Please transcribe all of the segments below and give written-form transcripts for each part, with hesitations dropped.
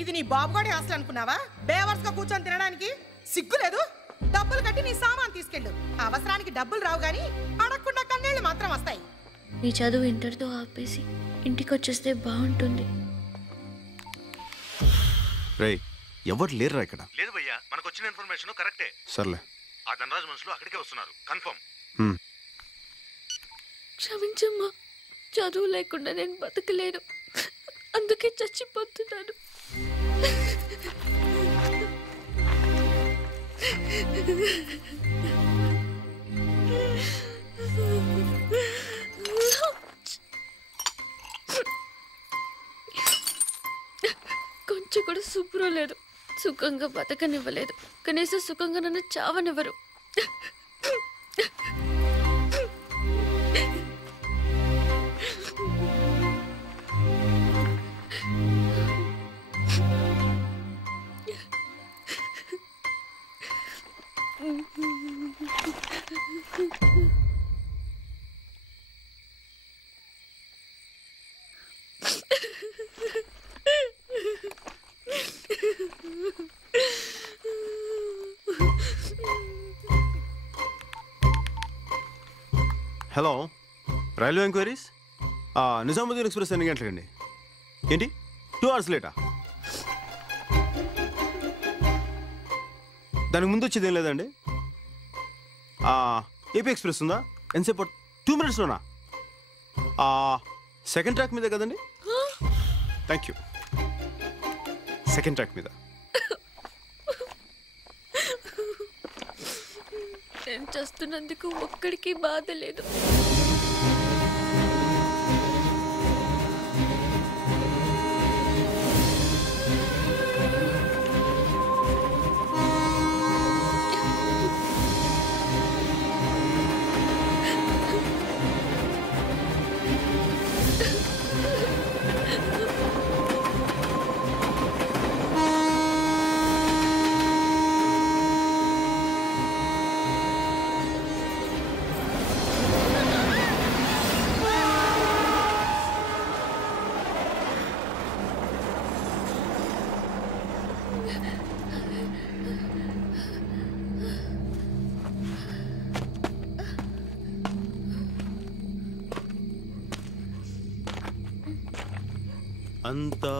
ఇది నీ బాబుగాడి హాస్టల్ అనుకున్నావా? బేవర్స్ గా కూర్చొని తినడానికి సిగ్గు లేదు? డబ్బులు కట్టి నీ సామాన్ తీసుకెళ్ళు. అవసరానికి డబ్బులు రావు గాని అడగకుండా కన్నీళ్లు మాత్రం వస్తాయి. నీ చదువు ఇంటర్తో ఆపేసి ఇంటికి వచ్చేస్తే బాగుంటుంది. రేయ్, ఎవరు లేరురా ఇక్కడ? లేదు భయ్యా, మనకు వచ్చిన ఇన్ఫర్మేషన్ కరెక్టే. సర్లే, ఆ ధనరాజు మనుషులు అక్కడికే వస్తున్నారు, కన్ఫర్మ్. క్షమించమ్మా, చదువు లేకుండా నేను బతకలేను, అందుకే చచ్చిపోతున్నాను. కొంచెం కూడా సుప్రో లేదు, సుఖంగా బతకనివ్వలేదు, కనీసం సుఖంగా నన్ను చావనివ్వరు. Hello, railway enquiries. Nizamuddin express ఎన్ని గంటలకండి? ఏంటి 2 hours లేటా? దానికి ముందు వచ్చేది ఏం లేదండి. ఏపీ ఎక్స్ప్రెస్ ఉందా? ఎంతసేపు? 2 minutesలోనా? సెకండ్ ట్రాక్ మీద కదండి? Thank you. సెకండ్ ట్రాక్ మీద. నేను చేస్తున్నందుకు ఒక్కడికి బాధ లేదు. అంతా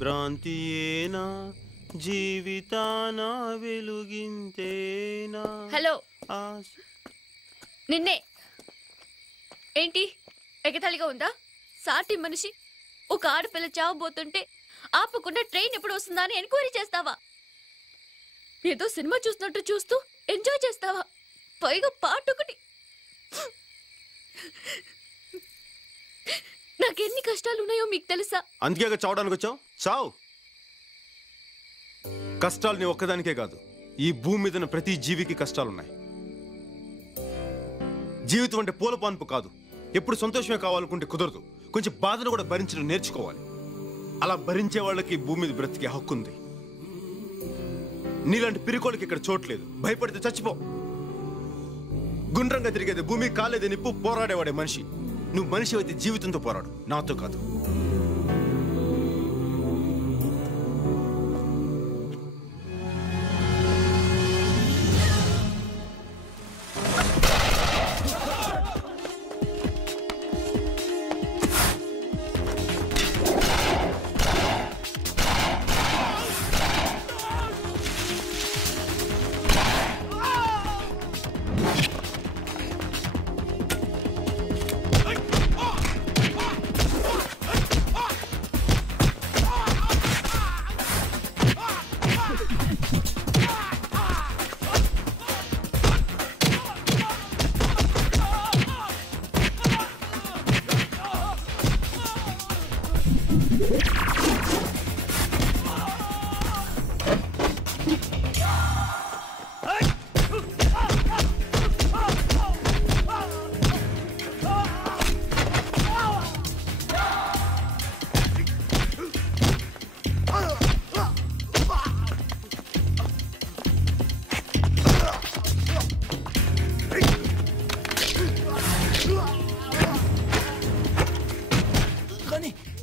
భ్రాంతియేనా, జీవితాన వెలుగింతేనా? హలో, నిన్నే. ఏంటి ఎగతాళిగా ఉందా? సాటి మనిషి ఒక ఆడపిల్ల చావబోతుంటే ఆపకుండా ట్రైన్ ఎప్పుడు వస్తుందా అని ఎంక్వైరీ చేస్తావా? ఏదో సినిమా చూస్తున్నట్టు చూస్తూ ఎంజాయ్ చేస్తావా? పైగా పాటొకటి. నాకెన్ని కష్టాలు ఉన్నాయో మీకు తెలుసా? అందుకే చావడానికి వచ్చావు. చావు. కష్టాలు నీ ఒక్కదానికే కాదు, ఈ భూమి మీద ప్రతి జీవికి కష్టాలున్నాయి. జీవితం అంటే పూల పాన్పు కాదు. ఎప్పుడు సంతోషమే కావాలనుకుంటే కుదరదు. కొంచెం బాధను కూడా భరించడం నేర్చుకోవాలి. అలా భరించే వాళ్ళకి భూమి మీద బ్రతికే హక్కు ఉంది. నీలాంటి పిరికోళ్ళకి ఇక్కడ చోట్లేదు. భయపడితే చచ్చిపో. గుండ్రంగా తిరిగేది భూమి, కాలేదే నిప్పు, పోరాడేవాడే మనిషి. నువ్వు మనిషి అయితే జీవితంతో పోరాడు, నాతో కాదు.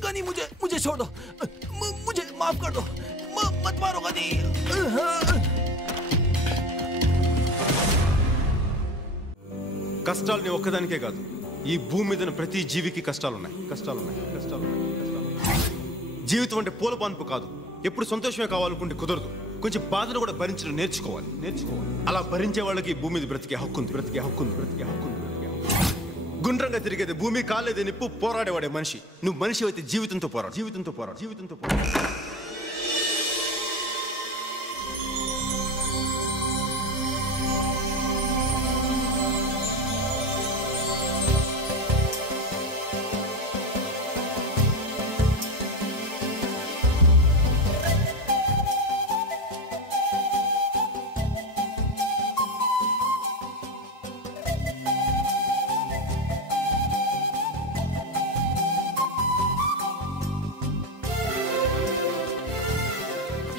गनी मुझे छोड़ दो, मुझे माफ कर दो, मत मारो गनी। కష్టాలని ఒక్కదానికే కాదు, ఈ భూమి మీద ప్రతి జీవికి కష్టాలున్నాయి. జీవితం అంటే పూల పాన్పు కాదు. ఎప్పుడు సంతోషమే కావాలనుకుంటే కుదరదు. కొంచెం బాధను కూడా భరించడం నేర్చుకోవాలి. అలా భరించే వాళ్ళకి భూమి మీద బ్రతికే హక్కుంది. గుండ్రంగా తిరిగేది భూమి, కాలేదే నిప్పు, పోరాడేవాడే మనిషి. నువ్వు మనిషి అయితే జీవితంతో పోరాడు.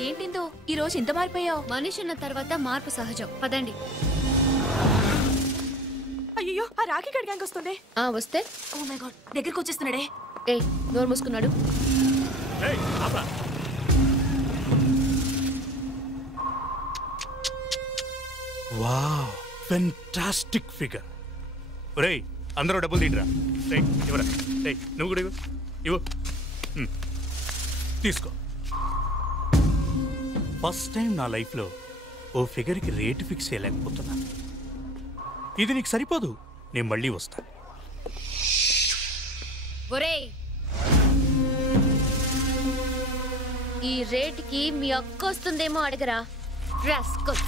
ఏంటిందో ఈ రోజు ఇంత మారిపోయావు? మనిషి ఉన్న తర్వాత మార్పు సహజం. పదండి. అయ్యో, ఆ రాఖీ గడి గ్యాంగ్ వస్తుంది. వస్తే ఓ మై గాడ్, దగ్గరికి వచ్చేస్తున్నాడే. నోరు మూసుకున్నాడు. Wow, fantastic figure. ఒరేయ్, అందరూ డబ్బులు తీయరా. ఇవ్వరా. నువ్వు కూడా ఇవ్వు. తీసుకో. ఫస్ట్ టైం నా లైఫ్లో ఓ ఫిగర్కి రేటు ఫిక్స్ చేయలేకపోతున్నా. ఇది నీకు సరిపోదు, నేను మళ్ళీ వస్తా. ఒరేయ్, ఈ రేటుకి మీ అక్క వస్తుందేమో అడగరా. రాస్కల్.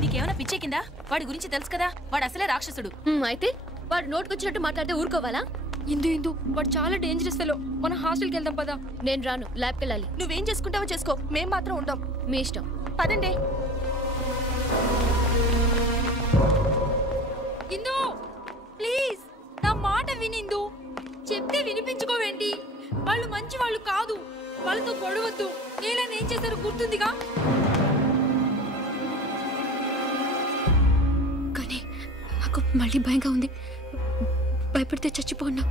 నీకేమైనా పిచ్చెక్కిందా? వాడి గురించి తెలుసు కదా, వాడు అసలే రాక్షసుడు. అయితే వాడు నోటుకొచ్చినట్టు మాట్లాడితే ఊరుకోవాలా? ఇందు వాడు చాలా డేంజరస్ ఫెలో. మన హాస్టల్కి వెళ్దాం పదా. నేను రాను, ల్యాబ్కి వెళ్ళాలి. నువ్వేం చేసుకుంటావో చేసుకో, మేం మాత్రం ఉంటాం. మీ ఇష్టం. పదండి. ఇందు ప్లీజ్ నా మాట వినిందు. చెప్తే వినిపించుకోవేంటి? వాళ్ళు మంచి వాళ్ళు కాదు, వాళ్ళతో గొడవద్దు. ఏలైనా ఏం చేశారో గుర్తుందిగా. కానీ నాకు మళ్ళీ భయంగా ఉంది. భయపడితే చచ్చిపోన్నా.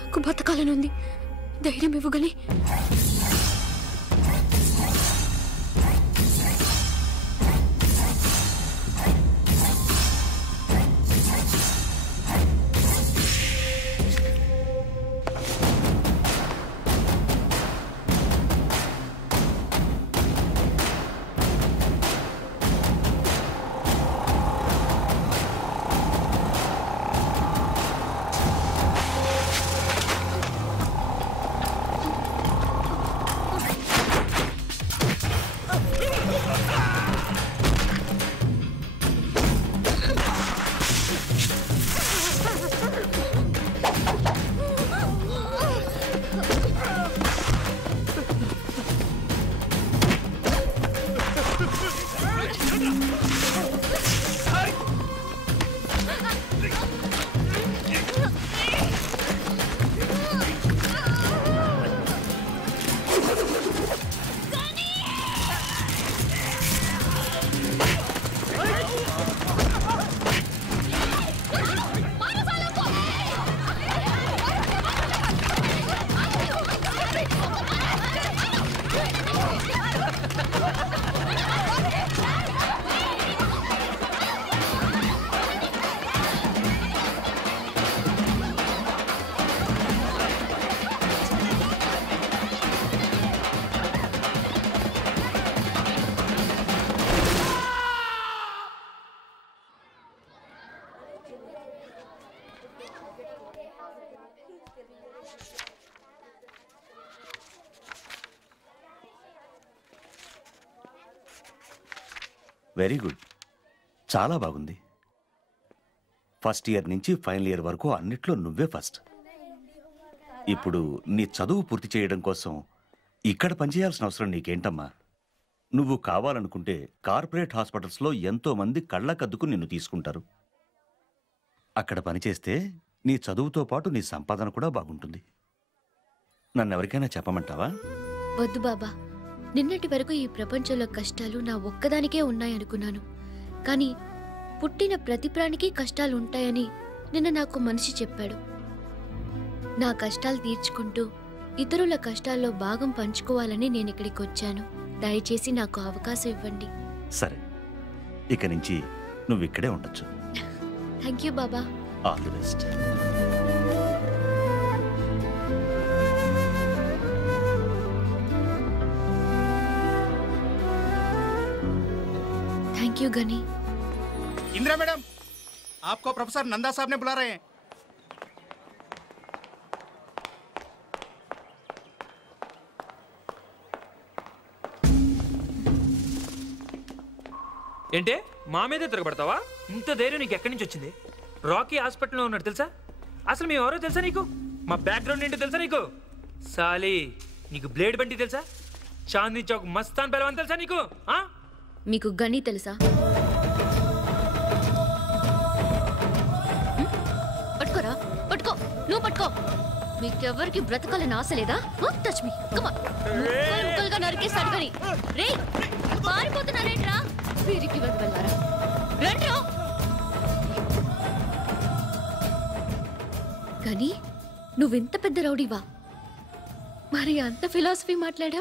నాకు బతకాలని ఉంది. ధైర్యం ఇవ్వగలి. వెరీ గుడ్, చాలా బాగుంది. ఫస్ట్ ఇయర్ నుంచి ఫైనల్ ఇయర్ వరకు అన్నిట్లో నువ్వే ఫస్ట్. ఇప్పుడు నీ చదువు పూర్తి చేయడం కోసం ఇక్కడ పనిచేయాల్సిన అవసరం నీకేంటమ్మా? నువ్వు కావాలనుకుంటే కార్పొరేట్ హాస్పిటల్స్లో ఎంతో మంది కళ్ళకద్దుకు నిన్ను తీసుకుంటారు. అక్కడ పనిచేస్తే నీ చదువుతో పాటు నీ సంపాదన కూడా బాగుంటుంది. నన్నెవరికైనా చెప్పమంటావా? వద్దు బాబా, నిన్నటి వరకు ఈ ప్రపంచంలో కష్టాలు నా ఒక్కదానికే ఉన్నాయనుకున్నాను. కానీ పుట్టిన ప్రతి ప్రాణికి కష్టాలు ఉంటాయని నిన్న నాకు మనిషి చెప్పాడు. నా కష్టాలు తీర్చుకుంటూ ఇతరుల కష్టాల్లో భాగం పంచుకోవాలని నేను ఇక్కడికి వచ్చాను. దయచేసి నాకు అవకాశం ఇవ్వండి. సరే, ఇక నుంచి నువ్వు ఇక్కడే ఉండొచ్చు. థ్యాంక్ యూ బాబా. All the best. Thank you Gani. Indira madam, आपको प्रोफेसर नंदा साहब ने बुला रहे हैं। ఏంటే మా మీదే తిరగబడతావా? ఇంత ధైర్యం నీకు ఎక్కడి నుంచి వచ్చింది? రాకీ హాస్పిటల్లో ఉన్నాడు తెలుసా? అసలు మేము ఎవరో తెలుసా నీకు? మా బ్యాక్గ్రౌండ్ ఏంటో తెలుసా నీకు? సాలి, నీకు బ్లేడ్ బండి తెలుసా? చాందీ చౌక్ మస్తాన్ పెలవన్ తెలుసా నీకు? మీకు గని తెలుసా? పట్టుకోరా, పట్టుకో, నువ్వు పట్టుకో. మీకెవరికి బ్రతకాలని ఆశ లేదా? Touch me, come on. ముక్కలుగా నరికేస్తాడు గని. రేయ్, పారిపోతున్నారేంట్రా? వీరికి వెళ్ళారా? రండ్రా. గని, నువ్వింత పెద్ద రౌడీవా? మరి అంత ఫిలాసఫీ మాట్లాడావు?